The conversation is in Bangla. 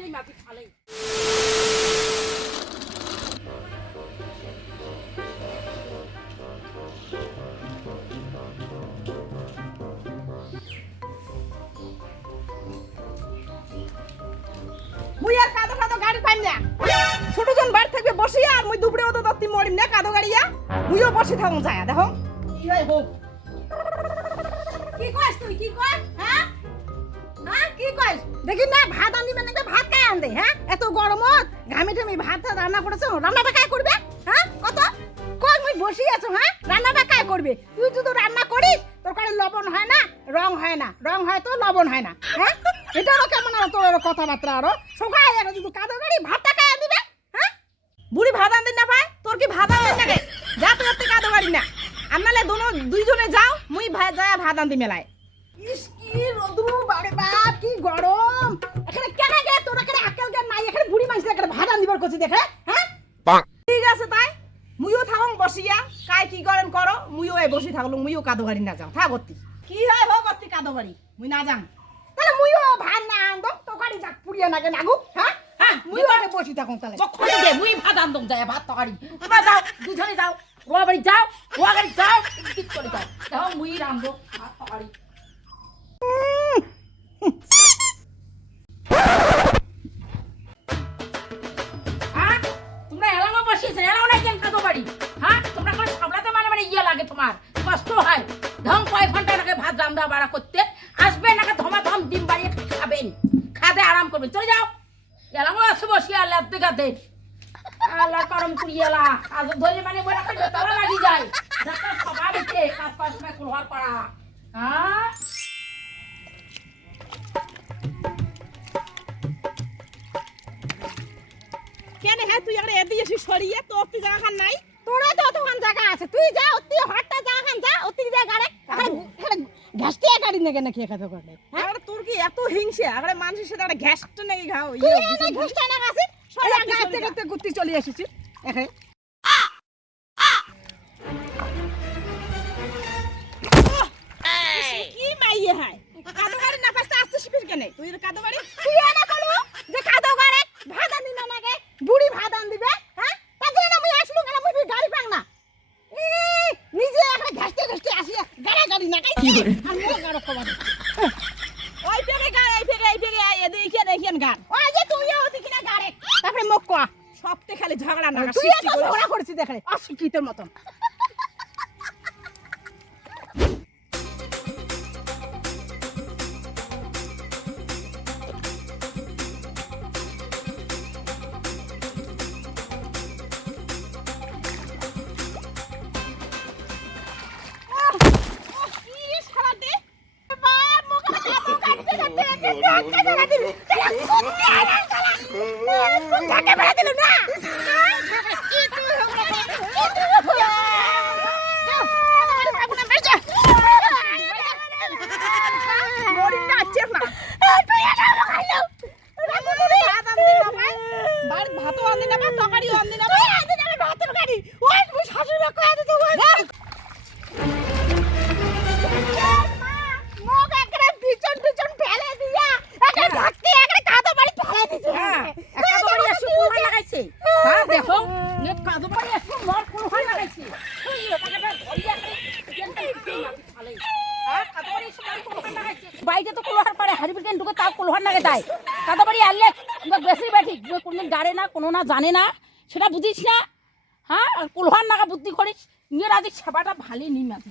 এই মাটি ফালাই মুই আর কাদো কাদো গাড়ি পাইম না। ছোটজন বার থাকবে বসি আর মুই দুপুরে ওদো দত্তি মরিম না কাদো গাড়িয়া মুইও বসে থাকুন যায় দেখো। কি হয় তুই কি কয় হ্যাঁ? হ্যাঁ কি কইস? দেখি না, ভাত আনলি মানে তো ভাত খাই আনদে হ্যাঁ? এত গরমত ঘামে টামে ভাত রান্না করেছ রান্নাটা কাই করবে হ্যাঁ? কত? কই, মুই বসি আছো হ্যাঁ? রান্নাটা কাই করবে। তুই যদি রান্না করিস, তোর কারণে লবণ হয় না, রং হয় না। রং হয় তো লবণ হয় না হ্যাঁ? এটারও কেমন আর তোর আরও কথাবার্তা আরও? সকাল একটা যদি কাদো গাড়ি ভাতটা খাই দিবে হ্যাঁ? বুড়ি ভাত আনদিন না ভাই তোর কি ভাত আনদিন না যা তুই তুই কাদো গাড়ি না। আননালে দোনো, দুইজনে যাও, মুই ভাই যায় ভাত আনদি মেলায়। ইস, কি রোদ্রু বারে বাপ, কি গরম। দেখে হ্যাঁ? ঠিক আছে তাই? মুইও থাকুন বসিয়া। কাই কি করেন করো? মুইও এই বসি থাকল মুইও কাদো গাড়ি না যাও। থাক অতি। কি হয় হোক অতি কাদো গাড়ি? মুই না যাম তাহলে মুইও ভাত না আনব তো গাড়ি যাক পুড়িয়া নাগে নাগু হ্যাঁ? হ্যাঁ মুইও আগে বসি থাকুন তাহলে। কখন দে মুই ভাত আনদম যায় ভাত তরকারি তোমরা যাও দুজনে যাও। ও বাড়ি যাও ও গাড়ি যাও ঠিক করে যাও। দেখো মুই রান্ধো ভাত তরকারি এলাও নাই কেন কাদো বাড়ি? হ্যাঁ? তোমরা কোনো সামলাতে মানে মানে ইয়ে লাগে তোমার, কষ্ট হয়। ধম কয় ঘণ্টা লাগে ভাত রান্না বাড়া করতে আসবেন নাকি ধমা ধম ডিম বাড়িয়ে খাবেন? খাতে আরাম করবেন চলে যাও। এলাকা আছে বসিয়ে আল্লাহ দেখাতে আল্লাহ করম কুড়িয়েলা আজ ধরলে মানে করে তালা লাগি যায়। ডাক্তার কাজ করা। হ্যাঁ? হ্যাঁ তুই এখানে এদিকে এসে সরিয়ে তো অতি জায়গা নাই। তোরা তো অতখান জায়গা আছে। তুই যা অতি হটটা জায়গা যা অতি জায়গা রে ঘাসটি গাড়ি নাকি নাকি এখানে করে আরে তোর কি এত হিংসে? আরে মানুষের সাথে একটা ঘাসটা নাকি খাও তুই এনে ঘাসটা না খাসি সরে গাছ থেকে তো গুত্তি চলে এসেছি এখানে। কি মাইয়ে হাই কাদো গাড়ি না পাস্তা আসতে শিখিস কেন? তুই কাদো গাড়ি তুই এনে কলু যে কাদো গাড়ি ভাত আনি না নাগে বুড়ি ভাত আন দিবে হ্যাঁ তার জন্য আমি আসলু কেন মুই গাড়ি পাং না ই, নিজে একটা ঘাসতে ঘাসতে আসি গাড়া গাড়ি না কাই আমি গাড়ো কবা ওই ফেরে গাড়ি এই ফেরে এই ফেরে এই দেখিয়ে দেখিয়ে ওই যে তুই ওদি কিনা গাড়ে। তারপরে মুখ সব সবতে খালি ঝগড়া না তুই এত ঝগড়া করছিস দেখে অশিক্ষিতের মতন। ভাতও আনদি না তরকারিও আনদি না ভাতের গাড়ি ওই শাশুড়ি মা কয়া দিতে হ্যাঁ তো কুলহার পারে হাড়ি বিকেন ঢুকে তাও কুলহার লাগে দেয় কাদো বাড়ি আনলে বেশি বেঠি। কোনদিন গাড়ে না, কোনো না জানে না, সেটা বুঝিস না। হ্যাঁ কুলহার নাগা বুদ্ধি করিস। নিজের আজ সেবাটা ভালো নিই মাঝে